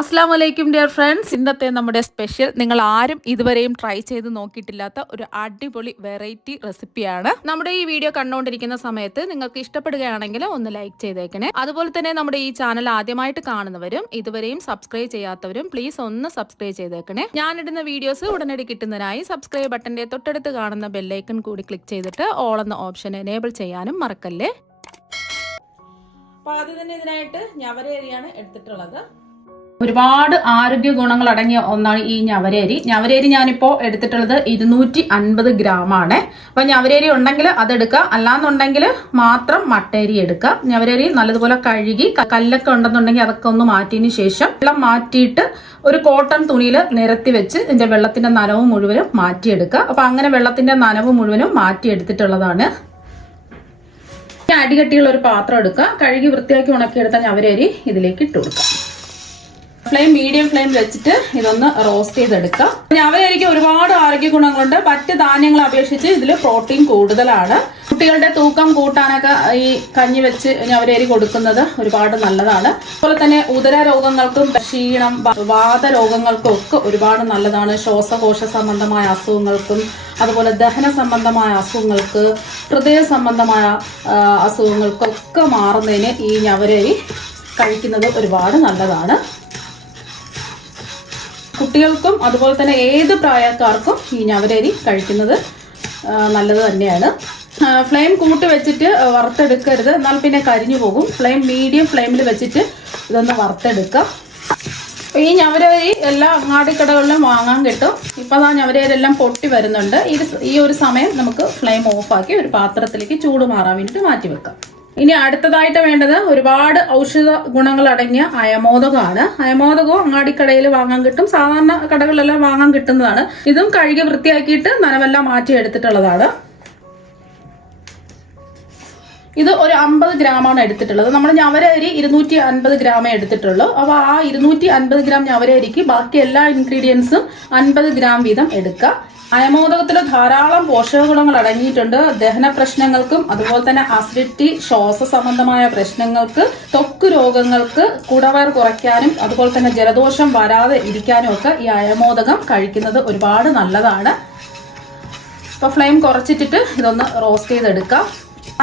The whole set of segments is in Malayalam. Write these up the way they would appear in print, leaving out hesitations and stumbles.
അസ്സാം വലൈക്കും ഡിയർ ഫ്രണ്ട്സ്. ഇന്നത്തെ നമ്മുടെ സ്പെഷ്യൽ നിങ്ങൾ ആരും ഇതുവരെയും ട്രൈ ചെയ്ത് നോക്കിയിട്ടില്ലാത്ത ഒരു അടിപൊളി വെറൈറ്റി റെസിപ്പിയാണ്. നമ്മുടെ ഈ വീഡിയോ കണ്ടുകൊണ്ടിരിക്കുന്ന സമയത്ത് നിങ്ങൾക്ക് ഇഷ്ടപ്പെടുകയാണെങ്കിൽ ഒന്ന് ലൈക്ക് ചെയ്തേക്കണേ. അതുപോലെ തന്നെ നമ്മുടെ ഈ ചാനൽ ആദ്യമായിട്ട് കാണുന്നവരും ഇതുവരെയും സബ്സ്ക്രൈബ് ചെയ്യാത്തവരും പ്ലീസ് ഒന്ന് സബ്സ്ക്രൈബ് ചെയ്തേക്കണേ. ഞാനിടുന്ന വീഡിയോസ് ഉടനടി കിട്ടുന്നതിനായി സബ്സ്ക്രൈബ് ബട്ടന്റെ തൊട്ടടുത്ത് കാണുന്ന ബെല്ലൈക്കൺ കൂടി ക്ലിക്ക് ചെയ്തിട്ട് ഓൾ എന്ന ഓപ്ഷൻ എനേബിൾ ചെയ്യാനും മറക്കല്ലേ. അപ്പോൾ ആദ്യം തന്നെ ഇതിനായിട്ട് ഞവരേരിയാണ് എടുത്തിട്ടുള്ളത്. ഒരുപാട് ആരോഗ്യ ഗുണങ്ങൾ അടങ്ങിയ ഒന്നാണ് ഈ ഞവരേരി. ഞവരേരി ഞാനിപ്പോൾ എടുത്തിട്ടുള്ളത് 250 ഗ്രാമാണ്. അപ്പൊ ഞവരേരി ഉണ്ടെങ്കിൽ അതെടുക്കുക, അല്ലാന്നുണ്ടെങ്കിൽ മാത്രം മട്ടേരി എടുക്കുക. ഞവരേരി നല്ലതുപോലെ കഴുകി കല്ലൊക്കെ ഉണ്ടെന്നുണ്ടെങ്കിൽ അതൊക്കെ ഒന്ന് മാറ്റിയതിന് ശേഷം വെള്ളം മാറ്റിയിട്ട് ഒരു കോട്ടൺ തുണിയിൽ നിരത്തി വെച്ച് ഇതിന്റെ വെള്ളത്തിന്റെ നനവ് മുഴുവനും മാറ്റിയെടുക്കുക. അപ്പൊ അങ്ങനെ വെള്ളത്തിന്റെ നനവ് മുഴുവനും മാറ്റിയെടുത്തിട്ടുള്ളതാണ്. അടികട്ടിയുള്ള ഒരു പാത്രം എടുക്കുക, കഴുകി വൃത്തിയാക്കി ഉണക്കിയെടുത്ത ഞവരേരി ഇതിലേക്ക് ഇട്ട് കൊടുക്കുക. ഫ്ലെയിം മീഡിയം ഫ്ലെയിം വെച്ചിട്ട് ഇതൊന്ന് റോസ്റ്റ് ചെയ്തെടുക്കാം. ഞവരേരിക്ക് ഒരുപാട് ആരോഗ്യ ഗുണങ്ങളുണ്ട്. മറ്റ് ധാന്യങ്ങളെ അപേക്ഷിച്ച് ഇതിൽ പ്രോട്ടീൻ കൂടുതലാണ്. കുട്ടികളുടെ തൂക്കം കൂട്ടാനൊക്കെ ഈ കഞ്ഞി വെച്ച് ഞവരേരി കൊടുക്കുന്നത് ഒരുപാട് നല്ലതാണ്. അതുപോലെ തന്നെ ഉദര രോഗങ്ങൾക്കും ക്ഷീണം, വാതരോഗങ്ങൾക്കും ഒക്കെ ഒരുപാട് നല്ലതാണ്. ശ്വാസകോശ സംബന്ധമായ അസുഖങ്ങൾക്കും അതുപോലെ ദഹന സംബന്ധമായ അസുഖങ്ങൾക്ക്, ഹൃദയ സംബന്ധമായ അസുഖങ്ങൾക്കൊക്കെ മാറുന്നതിന് ഈ ഞവരേരി കഴിക്കുന്നത് ഒരുപാട് നല്ലതാണ്. കുട്ടികൾക്കും അതുപോലെ തന്നെ ഏത് പ്രായക്കാർക്കും ഈ ഞവരേരി കഴിക്കുന്നത് നല്ലത് തന്നെയാണ്. ഫ്ലെയിം കൂട്ടി വെച്ചിട്ട് വറുത്തെടുക്കരുത്, എന്നാൽ പിന്നെ കരിഞ്ഞു പോകും. ഫ്ലെയിം മീഡിയം ഫ്ലെയിമിൽ വെച്ചിട്ട് ഇതൊന്ന് വറുത്തെടുക്കാം. ഈ ഞവരേരി എല്ലാ അങ്ങാടിക്കടകളിലും വാങ്ങാൻ കിട്ടും. ഇപ്പം ആ ഞവരേരെല്ലാം പൊട്ടി വരുന്നുണ്ട്. ഈ ഒരു സമയം നമുക്ക് ഫ്ലെയിം ഓഫാക്കി ഒരു പാത്രത്തിലേക്ക് ചൂട് മാറാൻ വേണ്ടിയിട്ട് മാറ്റി വെക്കാം. ഇനി അടുത്തതായിട്ട് വേണ്ടത് ഒരുപാട് ഔഷധ ഗുണങ്ങൾ അടങ്ങിയ അയമോദകമാണ്. അയമോദകവും അങ്ങാടിക്കടയിൽ വാങ്ങാൻ കിട്ടും, സാധാരണ കടകളിലെല്ലാം വാങ്ങാൻ കിട്ടുന്നതാണ്. ഇതും കഴുകി വൃത്തിയാക്കിയിട്ട് നനവെല്ലാം മാറ്റി എടുത്തിട്ടുള്ളതാണ്. ഇത് ഒരു 50 ഗ്രാമാണ് എടുത്തിട്ടുള്ളത്. നമ്മൾ ഞവരേരി 250 ഗ്രാമേ എടുത്തിട്ടുള്ളൂ. അപ്പോൾ ആ 250 ഗ്രാം ഞവരേരിക്ക് ബാക്കി എല്ലാ ഇൻഗ്രീഡിയൻസും 50 ഗ്രാം വീതം എടുക്കുക. അയമോദകത്തിൽ ധാരാളം പോഷക ഗുണങ്ങൾ അടങ്ങിയിട്ടുണ്ട്. ദഹന പ്രശ്നങ്ങൾക്കും അതുപോലെ തന്നെ അസിഡിറ്റി, ശ്വാസ സംബന്ധമായ പ്രശ്നങ്ങൾക്ക്, ത്വക്ക് രോഗങ്ങൾക്ക്, കുടവയർ കുറയ്ക്കാനും അതുപോലെ തന്നെ ജലദോഷം വരാതെ ഇരിക്കാനും ഒക്കെ ഈ അയമോദകം കഴിക്കുന്നത് ഒരുപാട് നല്ലതാണ്. ഇപ്പൊ ഫ്ലെയിം കുറച്ചിട്ടിട്ട് ഇതൊന്ന് റോസ്റ്റ് ചെയ്തെടുക്കാം.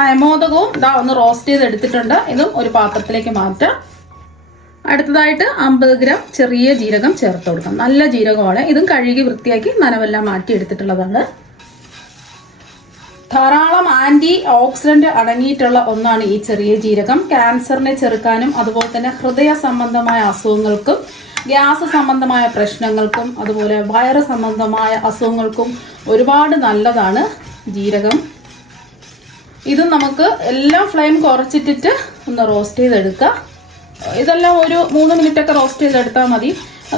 അയമോദകവും ഒന്ന് റോസ്റ്റ് ചെയ്തെടുത്തിട്ടുണ്ട്. ഇതും ഒരു പാത്രത്തിലേക്ക് മാറ്റാം. അടുത്തതായിട്ട് 50 ഗ്രാം ചെറിയ ജീരകം ചേർത്ത് കൊടുക്കാം. നല്ല ജീരകമാണ്. ഇതും കഴുകി വൃത്തിയാക്കി നനവെല്ലാം മാറ്റി എടുത്തിട്ടുള്ളതാണ്. ധാരാളം ആന്റി ഓക്സിഡന്റ് അടങ്ങിയിട്ടുള്ള ഒന്നാണ് ഈ ചെറിയ ജീരകം. ക്യാൻസറിനെ ചെറുക്കാനും അതുപോലെ തന്നെ ഹൃദയ സംബന്ധമായ അസുഖങ്ങൾക്കും, ഗ്യാസ് സംബന്ധമായ പ്രശ്നങ്ങൾക്കും അതുപോലെ വയറ് സംബന്ധമായ അസുഖങ്ങൾക്കും ഒരുപാട് നല്ലതാണ് ജീരകം. ഇതും നമുക്ക് എല്ലാം ഫ്ലെയിം കുറച്ചിട്ടിട്ട് ഒന്ന് റോസ്റ്റ് ചെയ്തെടുക്കാം. ഇതെല്ലാം ഒരു 3 മിനിറ്റ് ഒക്കെ റോസ്റ്റ് ചെയ്തെടുത്താൽ മതി.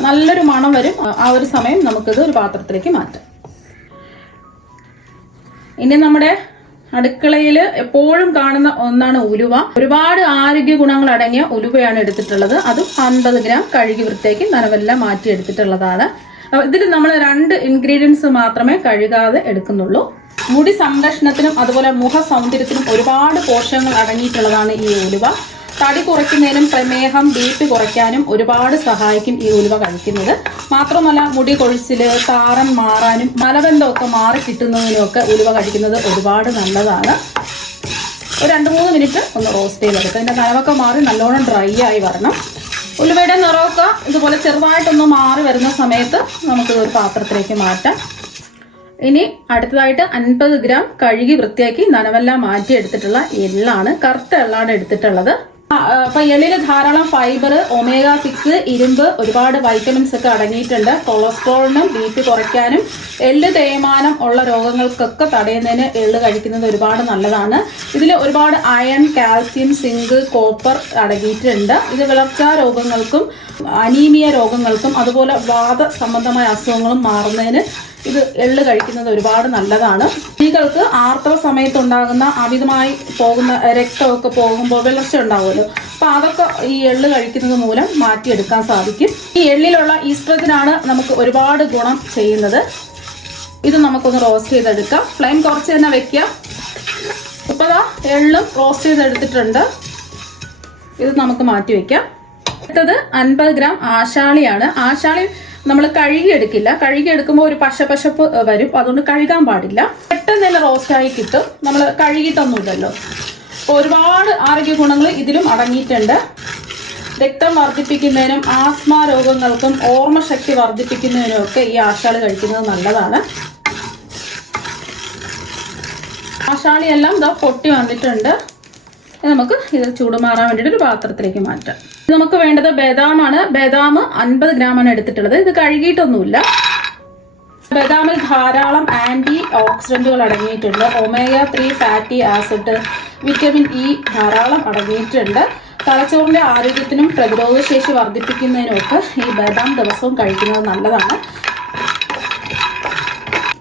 നല്ലൊരു മണം വരും. ആ ഒരു സമയം നമുക്കിത് ഒരു പാത്രത്തിലേക്ക് മാറ്റാം. ഇനി നമ്മുടെ അടുക്കളയിൽ എപ്പോഴും കാണുന്ന ഒന്നാണ് ഉലുവ. ഒരുപാട് ആരോഗ്യ ഗുണങ്ങൾ അടങ്ങിയ ഉലുവയാണ് എടുത്തിട്ടുള്ളത്. അതും 50 ഗ്രാം കഴുകി വൃത്തിയാക്കി നനവെല്ലാം മാറ്റി എടുത്തിട്ടുള്ളതാണ്. ഇതിൽ നമ്മൾ 2 ഇൻഗ്രീഡിയൻസ് മാത്രമേ കഴുകാതെ എടുക്കുന്നുള്ളൂ. മുടി സംരക്ഷണത്തിനും അതുപോലെ മുഖ സൗന്ദര്യത്തിനും ഒരുപാട് പോഷകങ്ങൾ അടങ്ങിയിട്ടുള്ളതാണ് ഈ ഉലുവ. തടി കുറയ്ക്കുന്നതിനും പ്രമേഹം, BP കുറയ്ക്കാനും ഒരുപാട് സഹായിക്കും ഈ ഉലുവ കഴിക്കുന്നത്. മാത്രമല്ല മുടി കൊഴിച്ചില്, താരൻ മാറാനും മലബന്ധമൊക്കെ മാറി കിട്ടുന്നതിനുമൊക്കെ ഉലുവ കഴിക്കുന്നത് ഒരുപാട് നല്ലതാണ്. ഒരു 2-3 മിനിറ്റ് ഒന്ന് റോസ്റ്റ് ചെയ്തെടുക്കുക. അതിന്റെ നനവൊക്കെ മാറി നല്ലോണം ഡ്രൈ ആയി വരണം. ഉലുവയുടെ നിറമൊക്കെ ഇതുപോലെ ചെറുതായിട്ടൊന്ന് മാറി വരുന്ന സമയത്ത് നമുക്ക് ഒരു പാത്രത്തിലേക്ക് മാറ്റാം. ഇനി അടുത്തതായിട്ട് 50 ഗ്രാം കഴുകി വൃത്തിയാക്കി നനവെല്ലാം മാറ്റി എടുത്തിട്ടുള്ള എള്ളാണ്. കറുത്ത എള്ളാണ് എടുത്തിട്ടുള്ളത്. അപ്പൊ എള്ളില് ധാരാളം ഫൈബർ, ഒമേഗ 6, ഇരുമ്പ്, ഒരുപാട് വൈറ്റമിൻസ് ഒക്കെ അടങ്ങിയിട്ടുണ്ട്. കൊളസ്ട്രോളിനും BP കുറയ്ക്കാനും എള്ള് തേയ്മാനം ഉള്ള രോഗങ്ങൾക്കൊക്കെ തടയുന്നതിന് എള്ള് കഴിക്കുന്നത് ഒരുപാട് നല്ലതാണ്. ഇതിൽ ഒരുപാട് അയൺ, കാൽസ്യം, സിങ്ക്, കോപ്പർ അടങ്ങിയിട്ടുണ്ട്. ഇത് വളർച്ചാ രോഗങ്ങൾക്കും അനീമിയ രോഗങ്ങൾക്കും അതുപോലെ വാത സംബന്ധമായ അസുഖങ്ങളും മാറുന്നതിന് ഇത് എള്ള് കഴിക്കുന്നത് ഒരുപാട് നല്ലതാണ്. സ്ത്രീകൾക്ക് ആർത്തവ സമയത്തുണ്ടാകുന്ന അമിതമായി പോകുന്ന രക്തമൊക്കെ പോകുമ്പോൾ വിളർച്ച ഉണ്ടാവുമല്ലോ, അപ്പൊ അതൊക്കെ ഈ എള്ള് കഴിക്കുന്നത് മൂലം മാറ്റിയെടുക്കാൻ സാധിക്കും. ഈ എള്ളിലുള്ള ഈസ്ട്രജനാണ് നമുക്ക് ഒരുപാട് ഗുണം ചെയ്യുന്നത്. ഇത് നമുക്കൊന്ന് റോസ്റ്റ് ചെയ്തെടുക്കാം. ഫ്ലെയിം കുറച്ച് തന്നെ വെക്കാം. ഇപ്പൊ എള്ളും റോസ്റ്റ് ചെയ്തെടുത്തിട്ടുണ്ട്. ഇത് നമുക്ക് മാറ്റി വെക്കാം. അടുത്തത് 50 ഗ്രാം ആശാളിയാണ്. ആശാളി നമ്മൾ കഴുകിയെടുക്കില്ല. കഴുകിയെടുക്കുമ്പോൾ ഒരു പശപ്പശപ്പ് വരും, അതുകൊണ്ട് കഴുകാൻ പാടില്ല. പെട്ടെന്ന് തന്നെ റോസ്റ്റായി കിട്ടും, നമ്മൾ കഴുകിയിട്ടൊന്നുമില്ലല്ലോ. അപ്പോൾ ഒരുപാട് ആരോഗ്യ ഗുണങ്ങൾ ഇതിലും അടങ്ങിയിട്ടുണ്ട്. രക്തം വർദ്ധിപ്പിക്കുന്നതിനും ആസ്മ രോഗങ്ങൾക്കും ഓർമ്മശക്തി വർദ്ധിപ്പിക്കുന്നതിനും ഒക്കെ ഈ ആശാളി കഴിക്കുന്നത് നല്ലതാണ്. ആശാളിയെല്ലാം ഇതാ പൊട്ടി വന്നിട്ടുണ്ട്. നമുക്ക് ഇത് ചൂടുമാറാൻ വേണ്ടിയിട്ട് ഒരു പാത്രത്തിലേക്ക് മാറ്റാം. നമുക്ക് വേണ്ടത് ബദാമാണ്. ബദാം 50 ഗ്രാമാണ് എടുത്തിട്ടുള്ളത്. ഇത് കഴുകിയിട്ടൊന്നുമില്ല. ബദാമിൽ ധാരാളം ആന്റി ഓക്സിഡന്റുകൾ അടങ്ങിയിട്ടുണ്ട്. Omega 3 fatty acid, vitamin E ധാരാളം അടങ്ങിയിട്ടുണ്ട്. തലച്ചോറിന്റെ ആരോഗ്യത്തിനും പ്രതിരോധശേഷി വർദ്ധിപ്പിക്കുന്നതിനും ഒക്കെ ഈ ബദാം ദിവസവും കഴിക്കുന്നത് നല്ലതാണ്.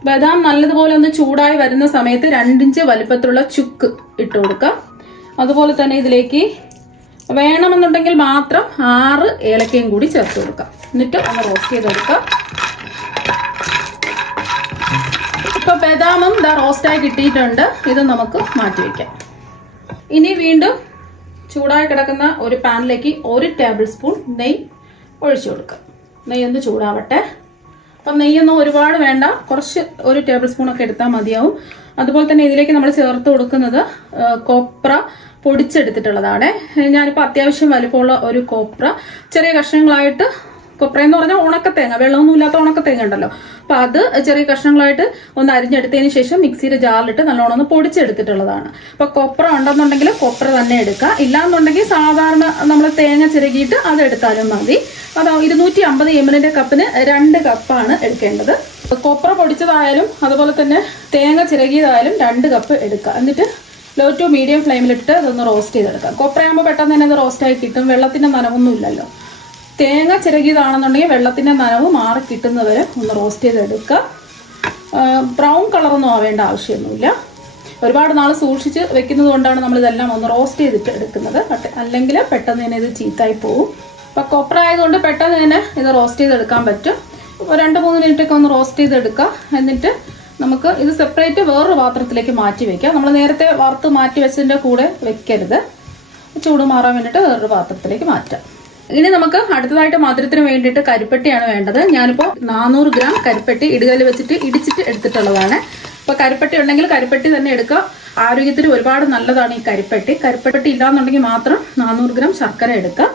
ബദാം നല്ലതുപോലെ ഒന്ന് ചൂടായി വരുന്ന സമയത്ത് 2 ഇഞ്ച് വലുപ്പത്തിലുള്ള ചുക്ക് ഇട്ട് കൊടുക്കാം. അതുപോലെ തന്നെ ഇതിലേക്ക് വേണമെന്നുണ്ടെങ്കിൽ മാത്രം 6 ഏലക്കയും കൂടി ചേർത്ത് കൊടുക്കാം. എന്നിട്ട് ഒന്ന് റോസ്റ്റ് ചെയ്തെടുക്കാം. ഇപ്പൊ ബദാമും ഇതാ റോസ്റ്റായി കിട്ടിയിട്ടുണ്ട്. ഇത് നമുക്ക് മാറ്റി വെക്കാം. ഇനി വീണ്ടും ചൂടായി കിടക്കുന്ന ഒരു പാനിലേക്ക് 1 ടേബിൾ സ്പൂൺ നെയ്യ് ഒഴിച്ചു കൊടുക്കാം. നെയ്യൊന്ന് ചൂടാവട്ടെ. അപ്പം നെയ്യൊന്നും ഒരുപാട് വേണ്ട, കുറച്ച് 1 ടേബിൾ സ്പൂൺ ഒക്കെ എടുത്താൽ മതിയാവും. അതുപോലെ തന്നെ ഇതിലേക്ക് നമ്മൾ ചേർത്ത് കൊടുക്കുന്നത് കൊപ്ര പൊടിച്ചെടുത്തിട്ടുള്ളതാണ്. ഞാനിപ്പോൾ അത്യാവശ്യം വലിപ്പമുള്ള ഒരു കൊപ്ര ചെറിയ കഷ്ണങ്ങളായിട്ട്, കൊപ്ര എന്ന് പറഞ്ഞാൽ ഉണക്കത്തേങ്ങ, വെള്ളമൊന്നും ഇല്ലാത്ത ഉണക്കത്തേങ്ങ ഉണ്ടല്ലോ, അപ്പം അത് ചെറിയ കഷ്ണങ്ങളായിട്ട് ഒന്ന് അരിഞ്ഞെടുത്തതിന് ശേഷം മിക്സിയുടെ ജാറിലിട്ട് നല്ലോണം ഒന്ന് പൊടിച്ചെടുത്തിട്ടുള്ളതാണ്. അപ്പം കൊപ്ര ഉണ്ടെന്നുണ്ടെങ്കിൽ കൊപ്ര തന്നെ എടുക്കുക. ഇല്ലാന്നുണ്ടെങ്കിൽ സാധാരണ നമ്മൾ തേങ്ങ ചിരകിയിട്ട് അതെടുത്താലും മതി. അത് 250 ml കപ്പിന് 2 കപ്പാണ് എടുക്കേണ്ടത്. കൊപ്ര പൊടിച്ചതായാലും അതുപോലെ തന്നെ തേങ്ങ ചിരകിയതായാലും 2 കപ്പ് എടുക്കുക. എന്നിട്ട് ലോ ടു മീഡിയം ഫ്ലെയിമിലിട്ട് അതൊന്ന് റോസ്റ്റ് ചെയ്തെടുക്കാം. കൊപ്രയാകുമ്പോൾ പെട്ടെന്ന് തന്നെ അത് റോസ്റ്റായി കിട്ടും, വെള്ളത്തിൻ്റെ നനവൊന്നും ഇല്ലല്ലോ. തേങ്ങ ചിരകിയതാണെന്നുണ്ടെങ്കിൽ വെള്ളത്തിൻ്റെ നനവ് മാറി കിട്ടുന്നവരെ ഒന്ന് റോസ്റ്റ് ചെയ്തെടുക്കുക. ബ്രൗൺ കളറൊന്നും ആവേണ്ട ആവശ്യമൊന്നുമില്ല. ഒരുപാട് നാൾ സൂക്ഷിച്ച് വെക്കുന്നത് കൊണ്ടാണ് നമ്മളിതെല്ലാം ഒന്ന് റോസ്റ്റ് ചെയ്തിട്ട് എടുക്കുന്നത്. അല്ലെങ്കിൽ പെട്ടെന്ന് തന്നെ ഇത് ചീത്തായി പോകും. അപ്പോൾ കൊപ്ര ആയതുകൊണ്ട് പെട്ടെന്ന് തന്നെ ഇത് റോസ്റ്റ് ചെയ്തെടുക്കാൻ പറ്റും. 2-3 മിനിറ്റൊക്കെ ഒന്ന് റോസ്റ്റ് ചെയ്തെടുക്കുക. എന്നിട്ട് നമുക്ക് ഇത് സെപ്പറേറ്റ് വേറൊരു പാത്രത്തിലേക്ക് മാറ്റി വെക്കാം. നമ്മൾ നേരത്തെ വറുത്ത് മാറ്റി വെച്ചതിൻ്റെ കൂടെ വെക്കരുത്. ചൂട് മാറാൻ വേണ്ടിയിട്ട് വേറൊരു പാത്രത്തിലേക്ക് മാറ്റാം. ഇനി നമുക്ക് അടുത്തതായിട്ട് മധുരത്തിന് വേണ്ടിയിട്ട് കരിപ്പെട്ടിയാണ് വേണ്ടത്. ഞാനിപ്പോൾ 400 ഗ്രാം കരിപ്പെട്ടി ഇടുകല്ല് വെച്ചിട്ട് ഇടിച്ചിട്ട് എടുത്തിട്ടുള്ളതാണ്. അപ്പോൾ കരിപ്പെട്ടി ഉണ്ടെങ്കിൽ കരിപ്പെട്ടി തന്നെ എടുക്കുക. ആരോഗ്യത്തിന് ഒരുപാട് നല്ലതാണ് ഈ കരിപ്പെട്ടി. കരിപ്പെട്ടി ഇല്ലാന്നുണ്ടെങ്കിൽ മാത്രം 400 ഗ്രാം ശർക്കര എടുക്കുക.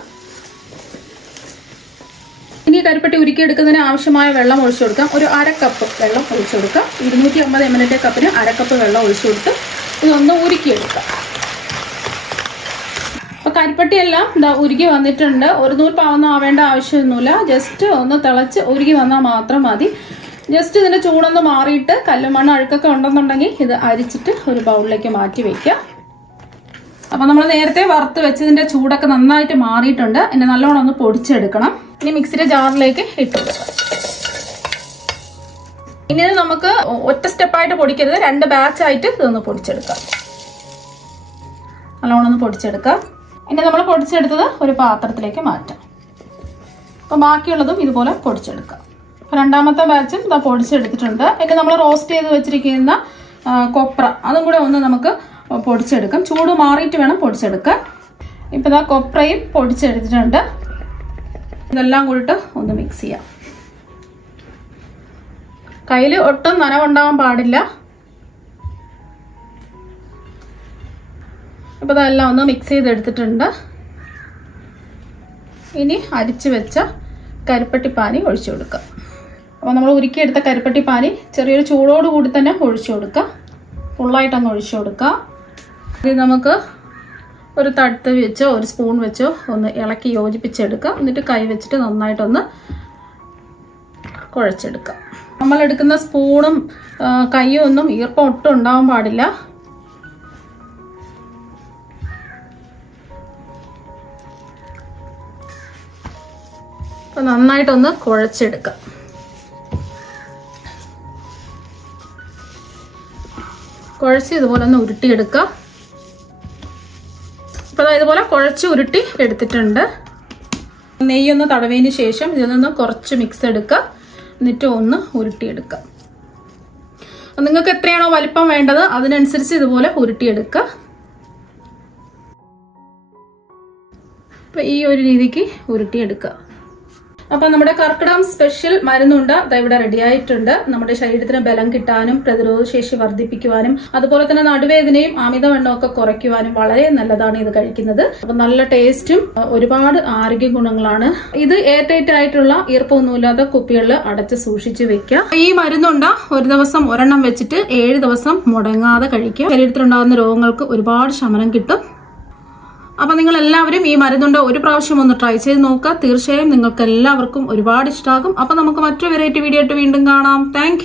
ഇനി കരിപ്പെട്ടി ഉരുക്കിയെടുക്കുന്നതിന് ആവശ്യമായ വെള്ളം ഒഴിച്ചു കൊടുക്കാം. ഒരു 1/2 കപ്പ് വെള്ളം ഒഴിച്ചു കൊടുക്കാം. 250 ml കപ്പിന് 1/2 കപ്പ് വെള്ളം ഒഴിച്ചു കൊടുത്ത് ഇതൊന്ന് ഉരുക്കിയെടുക്കാം. അപ്പോൾ കരിപ്പെട്ടിയെല്ലാം ഇതാ ഉരുക്കി വന്നിട്ടുണ്ട്. ഒരു നൂൽ പാവൊന്നും ആവേണ്ട ആവശ്യമൊന്നുമില്ല. ജസ്റ്റ് ഒന്ന് തിളച്ച് ഉരുക്കി വന്നാൽ മാത്രം മതി. ജസ്റ്റ് ഇതിൻ്റെ ചൂടൊന്ന് മാറിയിട്ട് കല്ലുമണ്ണ് അഴുക്കൊക്കെ ഉണ്ടെന്നുണ്ടെങ്കിൽ ഇത് അരിച്ചിട്ട് ഒരു ബൗളിലേക്ക് മാറ്റി വയ്ക്കുക. അപ്പോൾ നമ്മൾ നേരത്തെ വറുത്ത് വെച്ചതിൻ്റെ ചൂടൊക്കെ നന്നായിട്ട് മാറിയിട്ടുണ്ട്. ഇനി നല്ലോണം ഒന്ന് പൊടിച്ചെടുക്കണം. ഇനി മിക്സിയുടെ ജാറിലേക്ക് ഇട്ട് കൊടുക്കാം. ഇനി ഇത് നമുക്ക് ഒറ്റ സ്റ്റെപ്പായിട്ട് പൊടിക്കരുത്, 2 ബാച്ചായിട്ട് ഇതൊന്ന് പൊടിച്ചെടുക്കാം. നല്ലോണം ഒന്ന് പൊടിച്ചെടുക്കാം. ഇനി നമ്മൾ പൊടിച്ചെടുത്തത് ഒരു പാത്രത്തിലേക്ക് മാറ്റാം. അപ്പോൾ ബാക്കിയുള്ളതും ഇതുപോലെ പൊടിച്ചെടുക്കാം. അപ്പോൾ 2ാമത്തെ ബാച്ചും ഇതാ പൊടിച്ചെടുത്തിട്ടുണ്ട്. ഇനി നമ്മൾ റോസ്റ്റ് ചെയ്ത് വെച്ചിരിക്കുന്ന കൊപ്ര അതും കൂടെ ഒന്ന് നമുക്ക് പൊടിച്ചെടുക്കാം. ചൂട് മാറിയിട്ട് വേണം പൊടിച്ചെടുക്കാൻ. ഇപ്പോൾ ഇതാ കൊപ്രയും പൊടിച്ചെടുത്തിട്ടുണ്ട്. ഇതെല്ലാം കൂടിയിട്ട് ഒന്ന് മിക്സ് ചെയ്യാം. കയ്യിൽ ഒട്ടും നനവുണ്ടാകാൻ പാടില്ല. അപ്പോൾ ഇതെല്ലാം ഒന്ന് മിക്സ് ചെയ്തെടുത്തിട്ടുണ്ട്. ഇനി അരിച്ച് വെച്ച കരിപ്പെട്ടിപ്പാനി ഒഴിച്ചു കൊടുക്കുക. അപ്പോൾ നമ്മൾ ഉരുക്കിയെടുത്ത കരിപ്പെട്ടിപ്പാനി ചെറിയൊരു ചൂടോടുകൂടി തന്നെ ഒഴിച്ചു കൊടുക്കുക. ഫുള്ളായിട്ടങ്ങ് ഒഴിച്ചു കൊടുക്കുക. ഇത് നമുക്ക് ഒരു തട്ട് വെച്ചോ ഒരു സ്പൂൺ വെച്ചോ ഒന്ന് ഇളക്കി യോജിപ്പിച്ചെടുക്കുക. എന്നിട്ട് കൈ വെച്ചിട്ട് നന്നായിട്ടൊന്ന് കുഴച്ചെടുക്കുക. നമ്മളെടുക്കുന്ന സ്പൂണും കൈയും ഒന്നും ഈർപ്പം ഒട്ടും ഉണ്ടാവാൻ പാടില്ല. അപ്പോൾ നന്നായിട്ടൊന്ന് കുഴച്ചെടുക്കുക. കുഴച്ച് ഇതുപോലെ ഒന്ന് ഉരുട്ടിയെടുക്കുക. അപ്പോൾ ഇതുപോലെ കുഴച്ച് ഉരുട്ടി എടുത്തിട്ടുണ്ട്. നെയ്യൊന്ന് തടവിയതിന് ശേഷം ഇതിൽ നിന്ന് കുറച്ച് മിക്സ് എടുക്കുക. എന്നിട്ട് ഒന്ന് ഉരുട്ടിയെടുക്കുക. നിങ്ങൾക്ക് എത്രയാണോ വലിപ്പം വേണ്ടത് അതിനനുസരിച്ച് ഇതുപോലെ ഉരുട്ടിയെടുക്കുക. അപ്പോൾ ഈ ഒരു രീതിക്ക് ഉരുട്ടിയെടുക്കുക. അപ്പൊ നമ്മുടെ കർക്കിടകം സ്പെഷ്യൽ മരുന്നുണ്ട് ഇവിടെ റെഡി ആയിട്ടുണ്ട്. നമ്മുടെ ശരീരത്തിന് ബലം കിട്ടാനും പ്രതിരോധ ശേഷി വർദ്ധിപ്പിക്കുവാനും അതുപോലെ തന്നെ നടുവേദനയും അമിതവണ്ണവും ഒക്കെ കുറയ്ക്കുവാനും വളരെ നല്ലതാണ് ഇത് കഴിക്കുന്നത്. അപ്പൊ നല്ല ടേസ്റ്റും ഒരുപാട് ആരോഗ്യ ഗുണങ്ങളാണ്. ഇത് എയർ ടൈറ്റ് ആയിട്ടുള്ള ഈർപ്പമൊന്നുമില്ലാത്ത കുപ്പികളിൽ അടച്ച് സൂക്ഷിച്ചു വെക്കുക. ഈ മരുന്നുണ്ട് ഒരു ദിവസം ഒരെണ്ണം വെച്ചിട്ട് 7 ദിവസം മുടങ്ങാതെ കഴിക്കുക. ശരീരത്തിലുണ്ടാകുന്ന രോഗങ്ങൾക്ക് ഒരുപാട് ശമനം കിട്ടും. അപ്പൊ നിങ്ങൾ എല്ലാവരും ഈ മരുന്നുണ്ട് ഒരു പ്രാവശ്യം ഒന്ന് ട്രൈ ചെയ്ത് നോക്കുക. തീർച്ചയായും നിങ്ങൾക്ക് എല്ലാവർക്കും ഒരുപാട് ഇഷ്ടമാകും. അപ്പൊ നമുക്ക് മറ്റൊരു വെറൈറ്റി വീഡിയോ ആയിട്ട് വീണ്ടും കാണാം. താങ്ക്